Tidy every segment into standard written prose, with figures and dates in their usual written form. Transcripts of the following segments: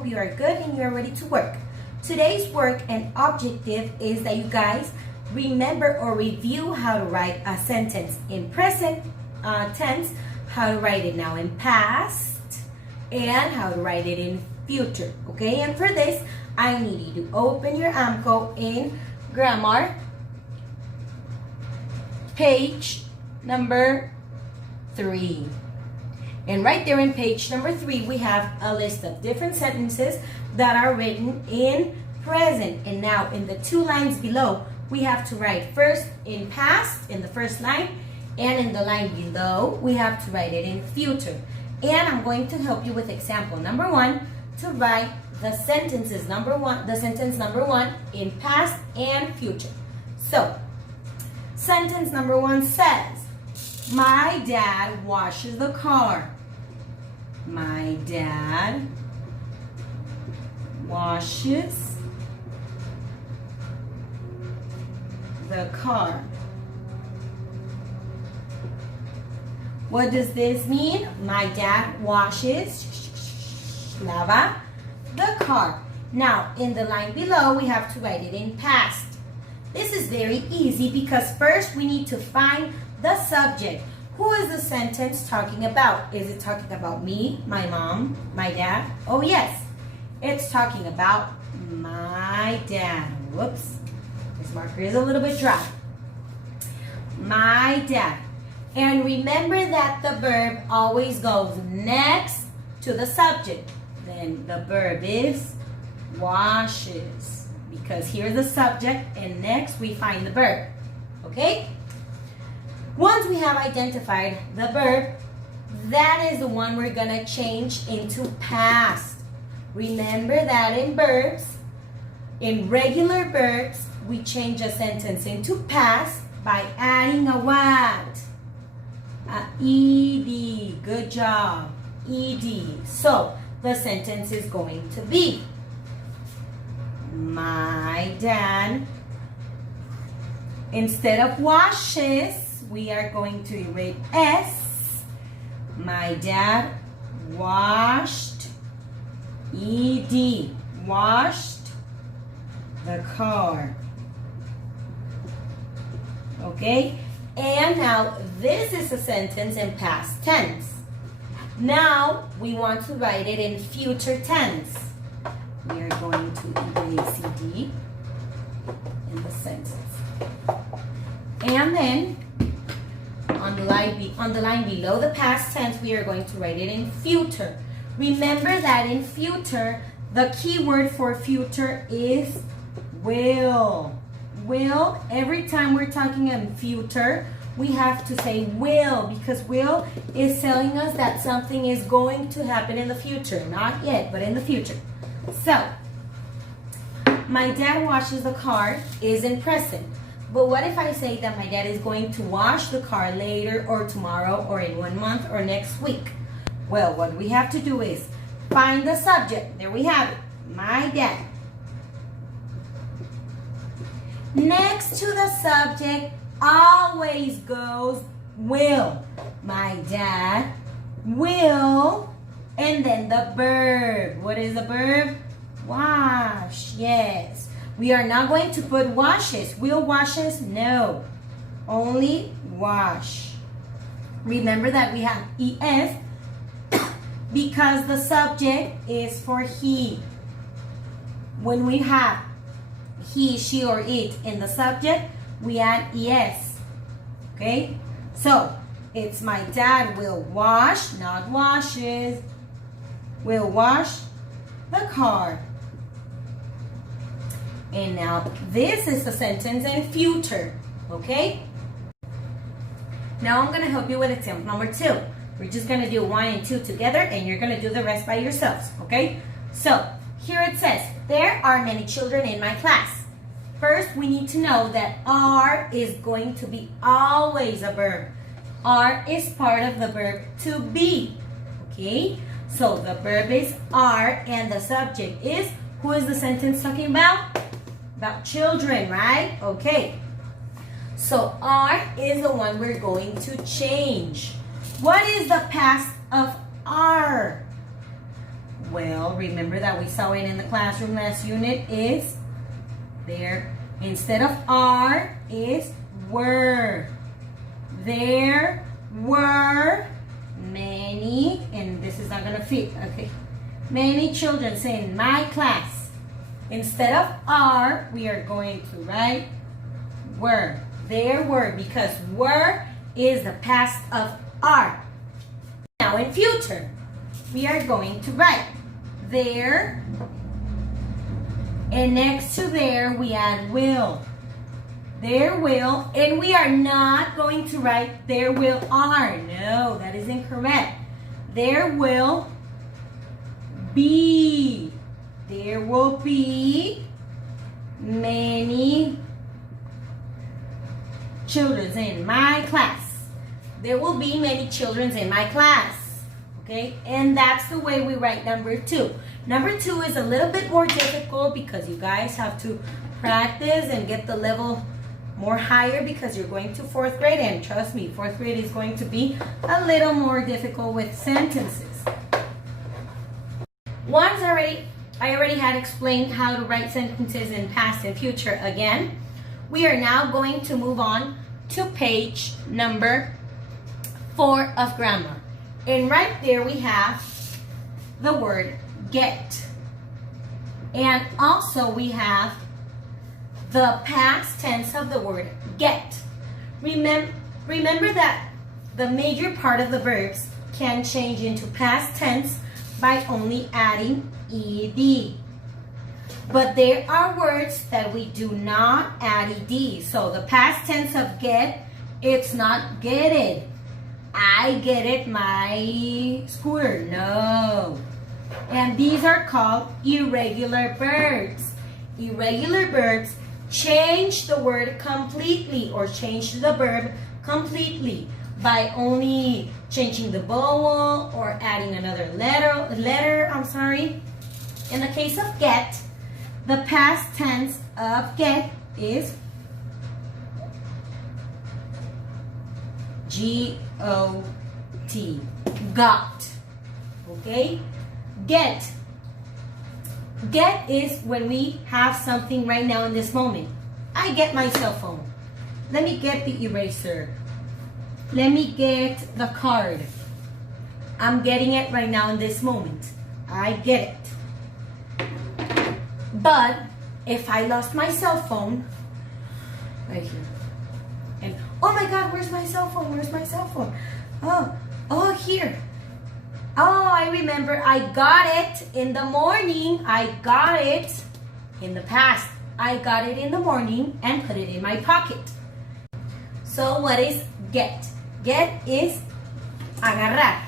hope you are good and you are ready to work. Today's work and objective is that you guys remember or review how to write a sentence in present tense, how to write it now in past, and how to write it in future. Okay, and for this, I need you to open your AMCO in grammar, page number 3. And right there in page number 3, we have a list of different sentences that are written in present. And now in the 2 lines below, we have to write first in past in the first line, and in the line below, we have to write it in future. And I'm going to help you with example number 1 to write the sentence number 1 in past and future. So, sentence number 1 says, my dad washes the car. My dad washes the car. What does this mean? My dad washes, lava, the car. Now, in the line below, we have to write it in past. This is very easy because first we need to find the subject. Who is the sentence talking about? Is it talking about me, my mom, my dad? Oh yes, it's talking about my dad. Whoops, this marker is a little bit dry. My dad. And remember that the verb always goes next to the subject. Then the verb is washes, because here's the subject and next we find the verb. Okay? Once we have identified the verb, that is the one we're gonna change into past. Remember that in verbs, in regular verbs, we change a sentence into past by adding a what? Ed. Good job. Ed. So the sentence is going to be, my dad, instead of washes, we are going to erase S. My dad washed, ed, washed the car. Okay? And now this is a sentence in past tense. Now we want to write it in future tense. We are going to erase CD in the sentence. And then on the line below the past tense, we are going to write it in future. Remember that in future, the key word for future is will. Will, every time we're talking in future, we have to say will, because will is telling us that something is going to happen in the future. Not yet, but in the future. So, my dad washes the car is in present. But what if I say that my dad is going to wash the car later or tomorrow or in 1 month or next week? Well, what we have to do is find the subject. There we have it. My dad. Next to the subject always goes will. My dad will, and then the verb. What is the verb? Wash. Yes. We are not going to put washes. Will washes? No. Only wash. Remember that we have ES because the subject is for he. When we have he, she, or it in the subject, we add ES. Okay? So, it's my dad will wash, not washes, will wash the car. And now, this is the sentence in future. Okay? Now, I'm going to help you with example number 2. We're just going to do 1 and 2 together, and you're going to do the rest by yourselves. Okay? So, here it says, there are many children in my class. First, we need to know that are is going to be always a verb. Are is part of the verb to be. Okay? So, the verb is are, and the subject is, who is the sentence talking about? About children, right? Okay. So, are is the one we're going to change. What is the past of are? Well, remember that we saw it in the classroom last unit is there. Instead of are is were. There were many, and this is not gonna fit, okay. Many children say in my class. Instead of are, we are going to write were. There were, because were is the past of are. Now in future, we are going to write there, and next to there we add will. There will, and we are not going to write there will are. No, that is incorrect. There will be. There will be many children in my class. There will be many children in my class. Okay, and that's the way we write number 2. Number 2 is a little bit more difficult because you guys have to practice and get the level more higher because you're going to 4th grade, and trust me, 4th grade is going to be a little more difficult with sentences. I already had explained how to write sentences in past and future again. We are now going to move on to page number 4 of grammar. And right there we have the word get. And also we have the past tense of the word get. Remember that the major part of the verbs can change into past tense by only adding ed. But there are words that we do not add ed. So the past tense of get, it's not getted. I get it, my scooter. No. And these are called irregular verbs. Irregular verbs change the word completely or change the verb completely by only changing the vowel or adding another letter. In the case of get, the past tense of get is G-O-T, got. Okay? Get. Get is when we have something right now in this moment. I get my cell phone. Let me get the eraser. Let me get the card. I'm getting it right now in this moment. I get it. But if I lost my cell phone, right here, and oh my God, where's my cell phone? Where's my cell phone? Oh, here. Oh, I remember. I got it in the morning. I got it in the past. I got it in the morning and put it in my pocket. So what is get? Get is agarrar,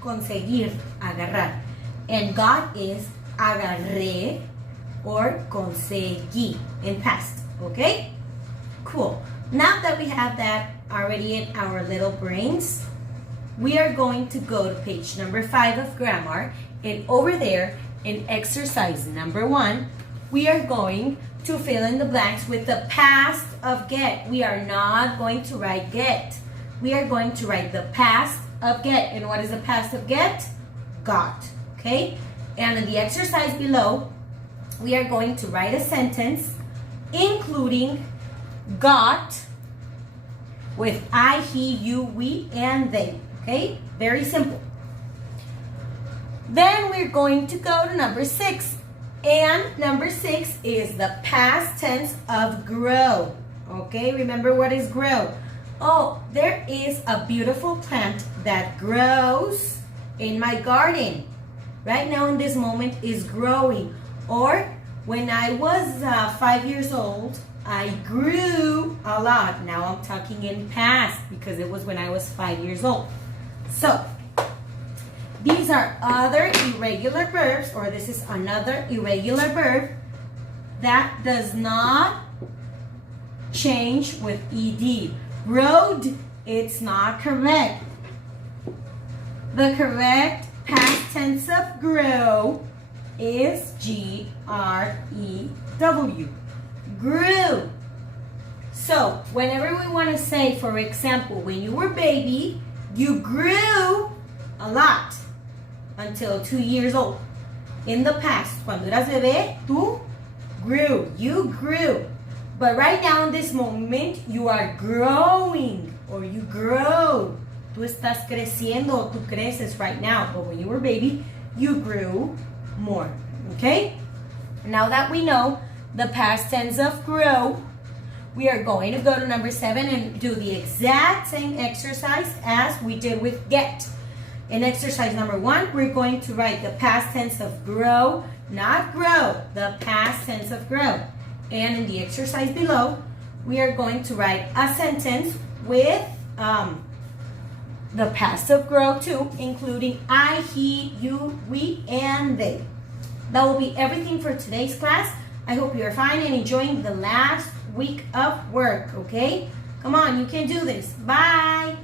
conseguir, agarrar. And got is agarré or conseguí in past. Okay? Cool. Now that we have that already in our little brains, we are going to go to page number 5 of grammar, and over there in exercise number 1, we are going to fill in the blanks with the past of get. We are not going to write get. We are going to write the past of get. And what is the past of get? Got. Okay? And in the exercise below, we are going to write a sentence including got with I, he, you, we, and they. Okay? Very simple. Then we're going to go to number 6. And number 6 is the past tense of grow. Okay? Remember what is grow? Oh, there is a beautiful plant that grows in my garden. Right now in this moment is growing. Or when I was 5 years old, I grew a lot. Now I'm talking in past because it was when I was 5 years old. So, these are other irregular verbs, or this is another irregular verb that does not change with ed. Road, it's not correct. The correct past tense of grow is G-R-E-W. Grew. So, whenever we want to say, for example, when you were baby, you grew a lot until 2 years old. In the past, cuando eras bebé, tú grew. You grew. But right now in this moment, you are growing or you grow. Tú estás creciendo o tú creces right now. But when you were a baby, you grew more. Okay? Now that we know the past tense of grow, we are going to go to number 7 and do the exact same exercise as we did with get. In exercise number 1, we're going to write the past tense of grow, not grow, the past tense of grow. And in the exercise below, we are going to write a sentence with the past of grow too, including I, he, you, we, and they. That will be everything for today's class. I hope you are fine and enjoying the last week of work, okay? Come on, you can do this. Bye.